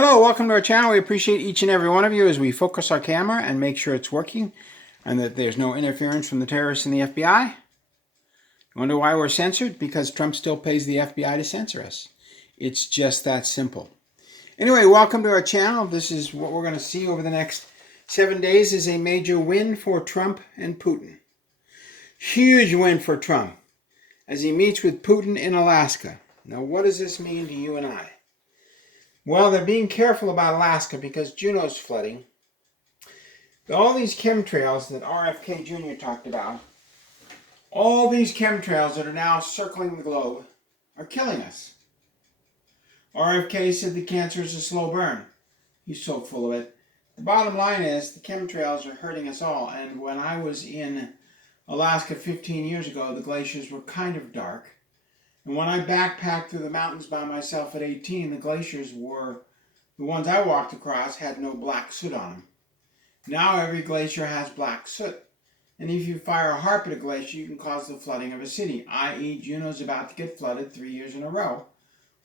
Hello, welcome to our channel. We appreciate each and every one of you as we focus our camera and make sure it's working and that there's no interference from the terrorists and the FBI. You wonder why we're censored? Because Trump still pays the FBI to censor us. It's just that simple. Anyway, welcome to our channel. This is what we're going to see over the next 7 days is a major win for Trump and Putin. Huge win for Trump as he meets with Putin in Alaska. Now, what does this mean to you and I? Well, they're being careful about Alaska because Juneau's flooding. All these chemtrails that RFK Jr. talked about, all these chemtrails that are now circling the globe are killing us. RFK said the cancer is a slow burn. He's so full of it. The bottom line is the chemtrails are hurting us all. And when I was in Alaska 15 years ago, the glaciers were kind of dark. And when I backpacked through the mountains by myself at 18, the glaciers were, the ones I walked across had no black soot on them. Now every glacier has black soot. And if you fire a harp at a glacier, you can cause the flooding of a city, i.e. Juneau's about to get flooded 3 years in a row,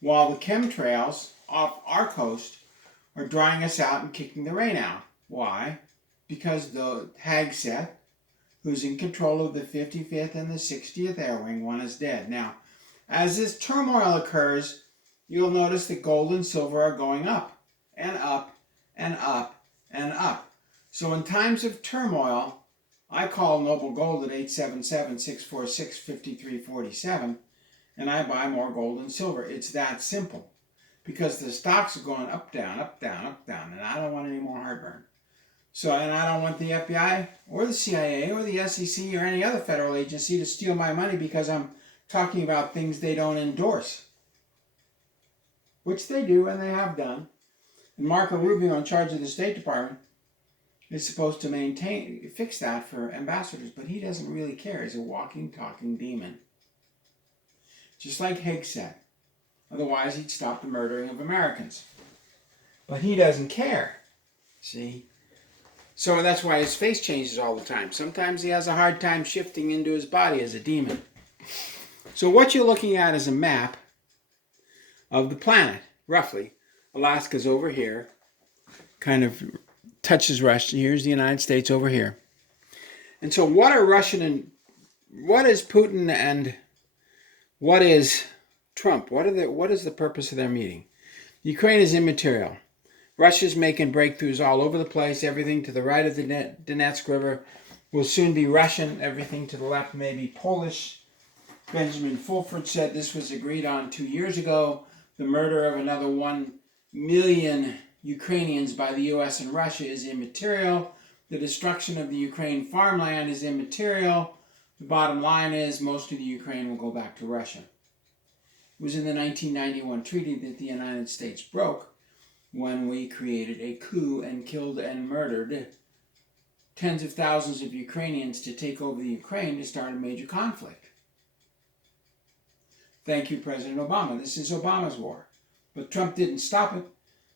while the chemtrails off our coast are drying us out and kicking the rain out. Why? Because the Hagset, who's in control of the 55th and the 60th Air Wing, one is dead. Now, as this turmoil occurs, you'll notice that gold and silver are going up and up and up and up. So in times of turmoil, I call Noble Gold at 877-646-5347 and I buy more gold and silver. It's that simple because the stocks are going up, down, up, down, up, down, and I don't want any more heartburn. So, and I don't want the FBI or the CIA or the SEC or any other federal agency to steal my money because I'm talking about things they don't endorse, which they do and they have done. And Marco Rubio, in charge of the State Department, is supposed to fix that for ambassadors, but he doesn't really care. He's a walking, talking demon. Just like Higgs. Otherwise, he'd stop the murdering of Americans. But he doesn't care. See? So that's why his face changes all the time. Sometimes he has a hard time shifting into his body as a demon. So what you're looking at is a map of the planet, roughly. Alaska's over here, kind of touches Russia. Here's the United States over here. And so what is Putin and what is Trump? What is the purpose of their meeting? Ukraine is immaterial. Russia's making breakthroughs all over the place. Everything to the right of the Donetsk River will soon be Russian. Everything to the left may be Polish. Benjamin Fulford said this was agreed on 2 years ago. The murder of another 1 million Ukrainians by the U.S. and Russia is immaterial. The destruction of the Ukraine farmland is immaterial. The bottom line is most of the Ukraine will go back to Russia. It was in the 1991 treaty that the United States broke when we created a coup and killed and murdered tens of thousands of Ukrainians to take over the Ukraine to start a major conflict. Thank you, President Obama. This is Obama's war. But Trump didn't stop it.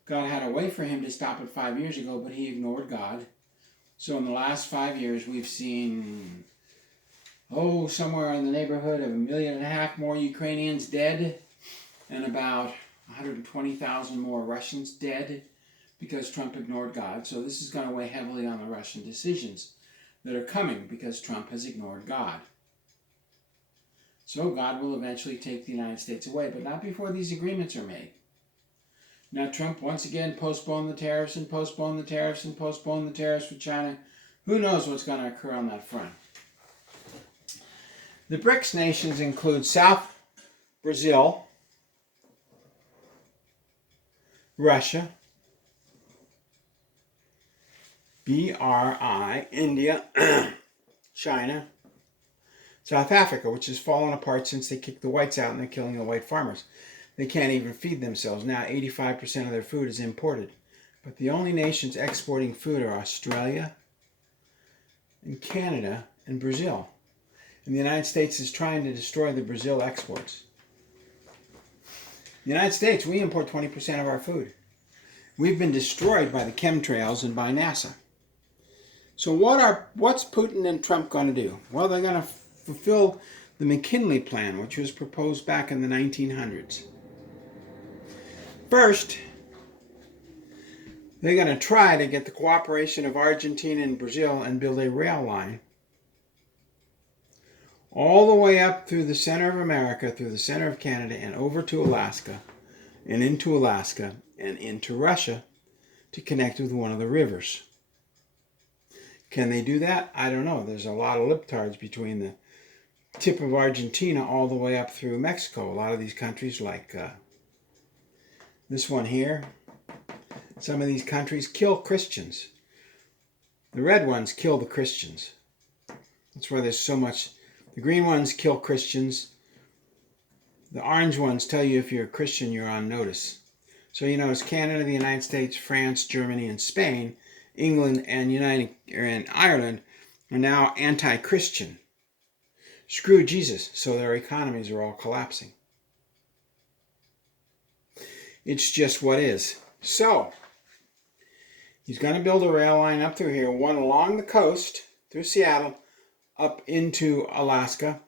God had a way for him to stop it 5 years ago, but he ignored God. So in the last 5 years, we've seen, somewhere in the neighborhood of 1.5 million more Ukrainians dead and about 120,000 more Russians dead because Trump ignored God. So this is going to weigh heavily on the Russian decisions that are coming because Trump has ignored God. So God will eventually take the United States away, but not before these agreements are made. Now Trump once again postponed the tariffs and postponed the tariffs and postponed the tariffs for China. Who knows what's going to occur on that front? The BRICS nations include South Brazil, Russia, BRI, India, China, South Africa, which has fallen apart since they kicked the whites out and they're killing the white farmers. They can't even feed themselves. Now 85% of their food is imported. But the only nations exporting food are Australia and Canada and Brazil. And the United States is trying to destroy the Brazil exports. The United States, we import 20% of our food. We've been destroyed by the chemtrails and by NASA. So what's Putin and Trump going to do? Well, they're going to fulfill the McKinley plan, which was proposed back in the 1900s. First, They're going to try to get the cooperation of Argentina and Brazil and build a rail line all the way up through the center of America, through the center of Canada, and over to Alaska, and into Alaska, and into Russia to connect with one of the rivers. Can they do that? I don't know. There's a lot of libtards between the tip of Argentina all the way up through Mexico. A lot of these countries, like this one here, some of these countries kill Christians. The red ones kill the Christians. That's why there's so much. The green ones kill Christians. The orange ones tell you if you're a Christian, you're on notice. So you notice Canada, the United States, France, Germany, and Spain, England, and Ireland are now anti-Christian. Screw Jesus, so their economies are all collapsing. It's just what is. So, he's going to build a rail line up through here, one along the coast, through Seattle, up into Alaska,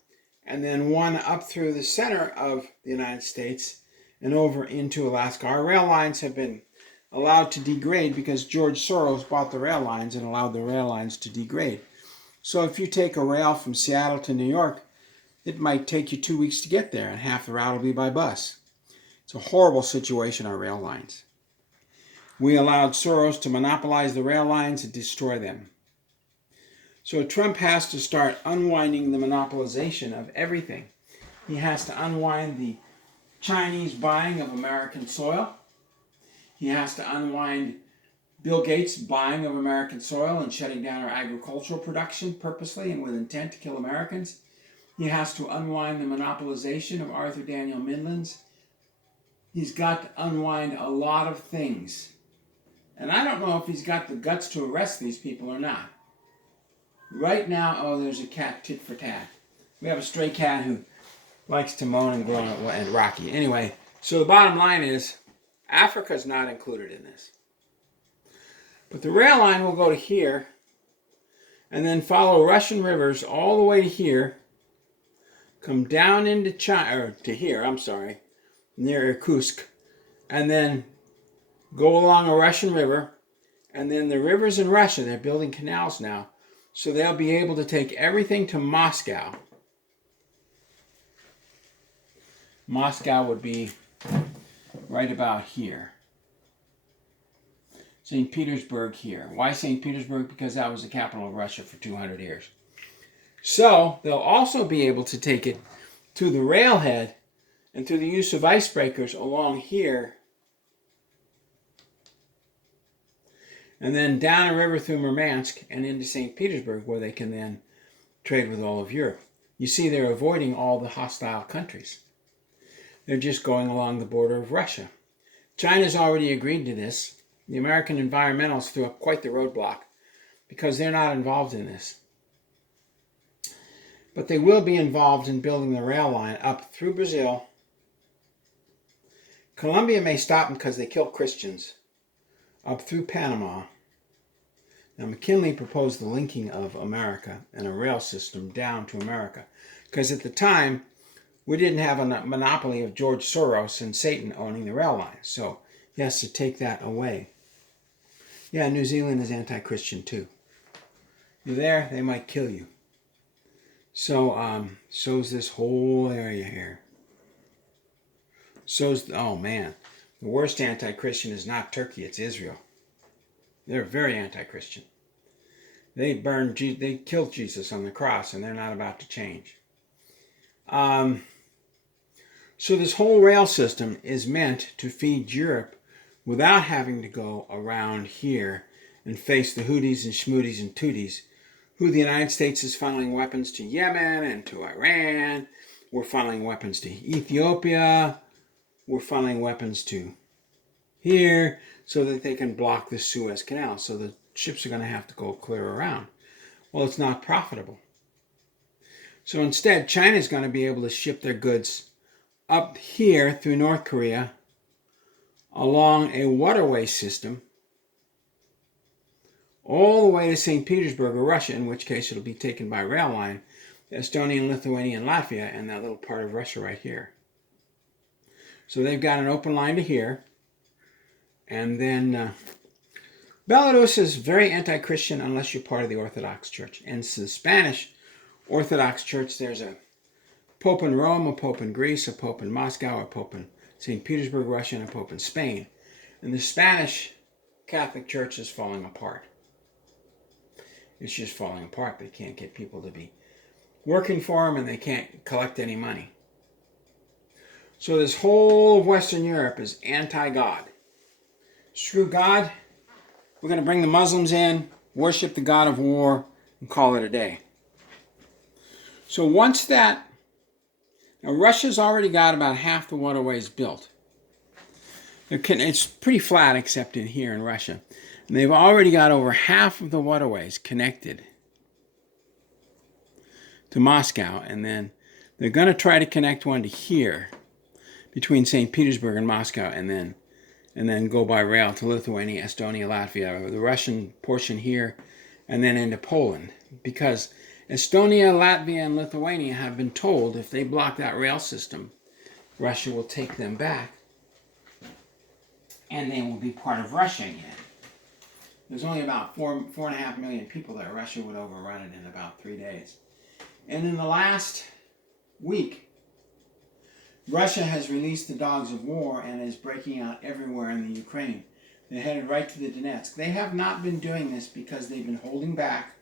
and then one up through the center of the United States and over into Alaska. Our rail lines have been allowed to degrade because George Soros bought the rail lines and allowed the rail lines to degrade. So if you take a rail from Seattle to New York, it might take you 2 weeks to get there, and half the route will be by bus. It's a horrible situation, our rail lines. We allowed Soros to monopolize the rail lines and destroy them. So Trump has to start unwinding the monopolization of everything. He has to unwind the Chinese buying of American soil. He has to unwind Bill Gates' buying of American soil and shutting down our agricultural production purposely and with intent to kill Americans. He has to unwind the monopolization of Arthur Daniel Midland's. He's got to unwind a lot of things. And I don't know if he's got the guts to arrest these people or not. Right now, oh, there's a cat tit for tat. We have a stray cat who likes to moan and groan and rocky. Anyway, so the bottom line is, Africa's not included in this. But the rail line will go to here, and then follow Russian rivers all the way to here, come down into China, or to here, near Irkutsk, and then go along a Russian river, and then the rivers in Russia, they're building canals now, so they'll be able to take everything to Moscow. Moscow would be right about here. St. Petersburg here. Why St. Petersburg? Because that was the capital of Russia for 200 years. So they'll also be able to take it to the railhead and through the use of icebreakers along here, and then down a river through Murmansk and into St. Petersburg, where they can then trade with all of Europe. You see, they're avoiding all the hostile countries. They're just going along the border of Russia. China's already agreed to this. The American environmentalists threw up quite the roadblock because they're not involved in this. But they will be involved in building the rail line up through Brazil. Colombia may stop them because they kill Christians. Up through Panama. Now, McKinley proposed the linking of America and a rail system down to America, because at the time, we didn't have a monopoly of George Soros and Satan owning the rail line, so he has to take that away. Yeah, New Zealand is anti-Christian too. You're there, they might kill you. So, so's this whole area here. Oh man. The worst anti-Christian is not Turkey, it's Israel. They're very anti-Christian. They killed Jesus on the cross, and they're not about to change. So this whole rail system is meant to feed Europe without having to go around here and face the Houthis and Schmooties and Tooties, who the United States is funneling weapons to Yemen and to Iran. We're funneling weapons to Ethiopia. We're funneling weapons to here so that they can block the Suez Canal. So the ships are going to have to go clear around. Well, it's not profitable. So instead, China's going to be able to ship their goods up here through North Korea along a waterway system all the way to St. Petersburg or Russia, in which case it'll be taken by rail line, Estonia, Lithuania, and Latvia, and that little part of Russia right here. So they've got an open line to here, and then Belarus is very anti-Christian unless you're part of the Orthodox Church. And it's the Spanish Orthodox Church. There's a Pope in Rome, a Pope in Greece, a Pope in Moscow, a Pope in St. Petersburg, Russia, and a Pope in Spain. And the Spanish Catholic Church is falling apart. It's just falling apart. They can't get people to be working for them, and they can't collect any money. So this whole of Western Europe is anti-God. Screw God. We're going to bring the Muslims in, worship the God of war, and call it a day. So once that, now Russia's already got about half the waterways built. It's pretty flat except in here in Russia. And they've already got over half of the waterways connected to Moscow. And then they're going to try to connect one to here between St. Petersburg and Moscow, and then go by rail to Lithuania, Estonia, Latvia, the Russian portion here, and then into Poland. Because Estonia, Latvia, and Lithuania have been told if they block that rail system, Russia will take them back, and they will be part of Russia again. There's only about 4.5 million people there. Russia would overrun it in about 3 days. And in the last week, Russia has released the dogs of war and is breaking out everywhere in the Ukraine. They're headed right to the Donetsk. They have not been doing this because they've been holding back,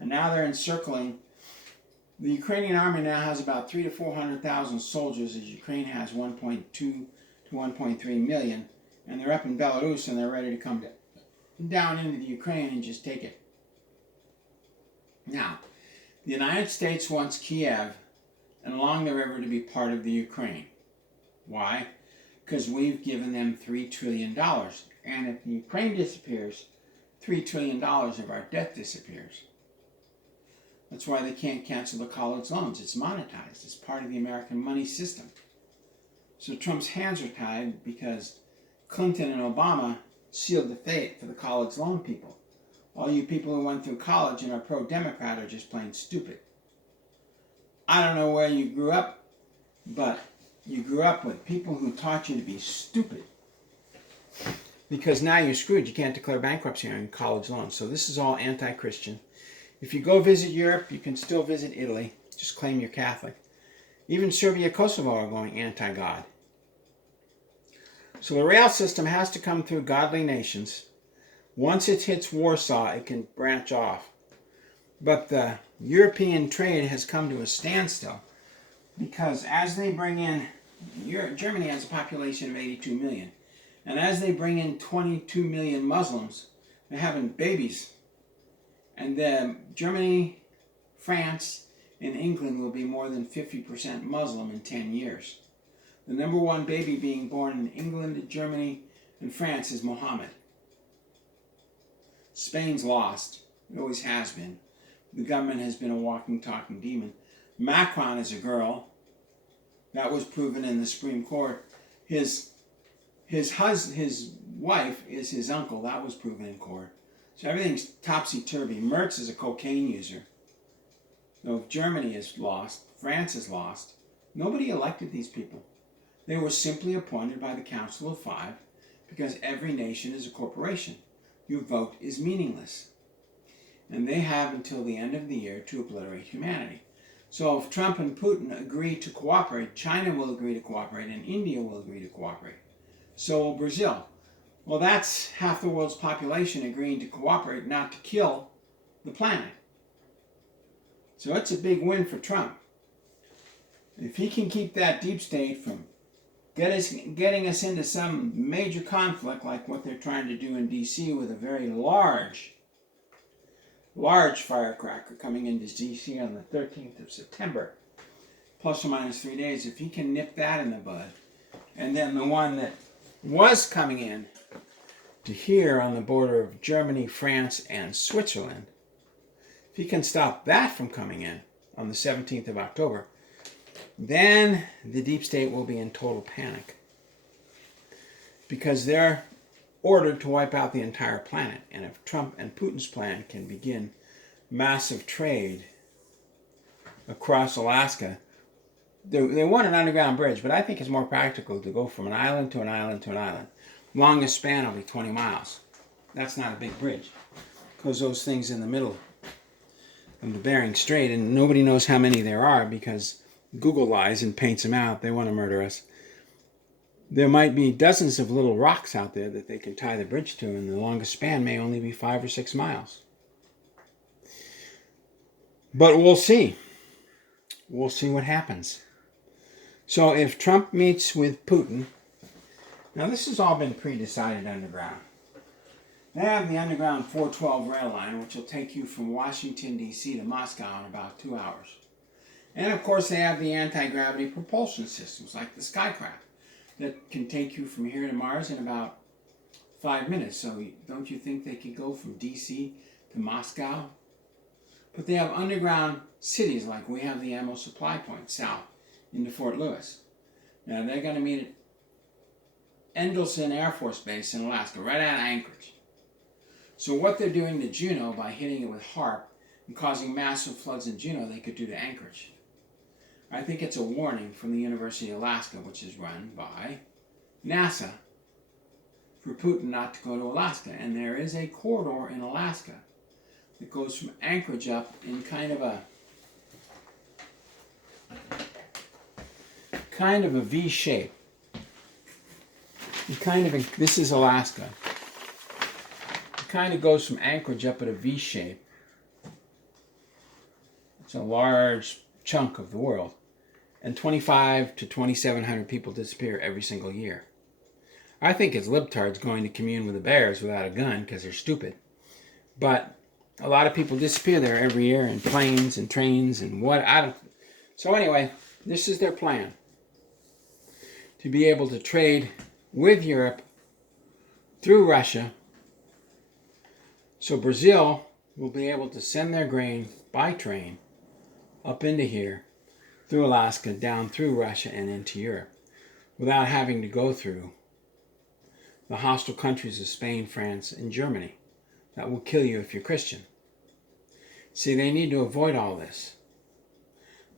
and now they're encircling. The Ukrainian army now has about 300,000 to 400,000 soldiers, as Ukraine has 1.2 to 1.3 million, and they're up in Belarus and they're ready to come down into the Ukraine and just take it. Now, the United States wants Kiev and along the river to be part of the Ukraine. Why? Because we've given them $3 trillion. And if the Ukraine disappears, $3 trillion of our debt disappears. That's why they can't cancel the college loans. It's monetized. It's part of the American money system. So Trump's hands are tied because Clinton and Obama sealed the fate for the college loan people. All you people who went through college and are pro-Democrat are just plain stupid. I don't know where you grew up, but you grew up with people who taught you to be stupid. Because now you're screwed. You can't declare bankruptcy on college loans. So this is all anti-Christian. If you go visit Europe, you can still visit Italy. Just claim you're Catholic. Even Serbia, Kosovo are going anti-God. So the rail system has to come through godly nations. Once it hits Warsaw, it can branch off. But the European trade has come to a standstill because as they bring in, Germany has a population of 82 million. And as they bring in 22 million Muslims, they're having babies. And then Germany, France, and England will be more than 50% Muslim in 10 years. The number one baby being born in England, Germany, and France is Muhammad. Spain's lost. It always has been. The government has been a walking, talking demon. Macron is a girl. That was proven in the Supreme Court. His wife is his uncle. That was proven in court. So everything's topsy-turvy. Merz is a cocaine user. So if Germany is lost, France is lost. Nobody elected these people. They were simply appointed by the Council of Five because every nation is a corporation. Your vote is meaningless. And they have until the end of the year to obliterate humanity. So if Trump and Putin agree to cooperate, China will agree to cooperate, and India will agree to cooperate. So will Brazil. Well, that's half the world's population agreeing to cooperate, not to kill the planet. So it's a big win for Trump. If he can keep that deep state from getting us into some major conflict like what they're trying to do in D.C. with a very large firecracker coming into D.C. on the 13th of September, plus or minus 3 days, if he can nip that in the bud, and then the one that was coming in to here on the border of Germany, France, and Switzerland, if he can stop that from coming in on the 17th of October, then the deep state will be in total panic because they're ordered to wipe out the entire planet. And if Trump and Putin's plan can begin massive trade across Alaska, they want an underground bridge, but I think it's more practical to go from an island to an island to an island. Longest span will be 20 miles. that's not a big bridge. Because those things in the middle of the Bering Strait, and nobody knows how many there are because Google lies and paints them out. They want to murder us. There might be dozens of little rocks out there that they can tie the bridge to, and the longest span may only be 5 or 6 miles. But we'll see. We'll see what happens. So if Trump meets with Putin, now this has all been pre-decided underground. They have the underground 412 rail line, which will take you from Washington, D.C. to Moscow in about 2 hours. And of course they have the anti-gravity propulsion systems, like the Skycraft, that can take you from here to Mars in about 5 minutes. So don't you think they could go from D.C. to Moscow? But they have underground cities, like we have the ammo supply point south into Fort Lewis. Now they're going to meet at Endelson Air Force Base in Alaska, right out of Anchorage. So what they're doing to Juneau by hitting it with HARP and causing massive floods in Juneau, they could do to Anchorage. I think it's a warning from the University of Alaska, which is run by NASA, for Putin not to go to Alaska. And there is a corridor in Alaska that goes from Anchorage up in kind of a V shape. This is Alaska. It kind of goes from Anchorage up at a V shape. It's a large chunk of the world. And 2,500 to 2,700 people disappear every single year. I think it's libtards going to commune with the bears without a gun because they're stupid. But a lot of people disappear there every year in planes and trains and what. So anyway, this is their plan. To be able to trade with Europe through Russia. So Brazil will be able to send their grain by train up into here, through Alaska, down through Russia and into Europe, without having to go through the hostile countries of Spain, France, and Germany. That will kill you if you're Christian. See, they need to avoid all this.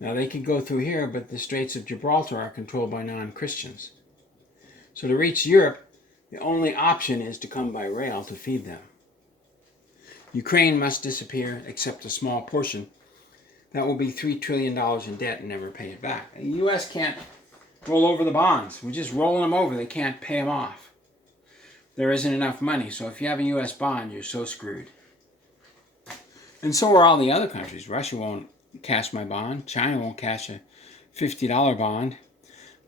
Now, they can go through here, but the Straits of Gibraltar are controlled by non-Christians. So to reach Europe, the only option is to come by rail to feed them. Ukraine must disappear, except a small portion. That will be $3 trillion in debt and never pay it back. The U.S. can't roll over the bonds. We're just rolling them over. They can't pay them off. There isn't enough money. So if you have a U.S. bond, you're so screwed. And so are all the other countries. Russia won't cash my bond. China won't cash a $50 bond.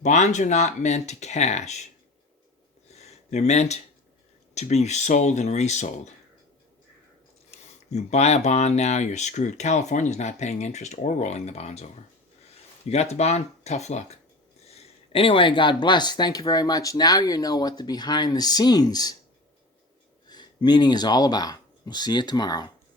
Bonds are not meant to cash. They're meant to be sold and resold. You buy a bond now, you're screwed. California's not paying interest or rolling the bonds over. You got the bond? Tough luck. Anyway, God bless. Thank you very much. Now you know what the behind the scenes meeting is all about. We'll see you tomorrow.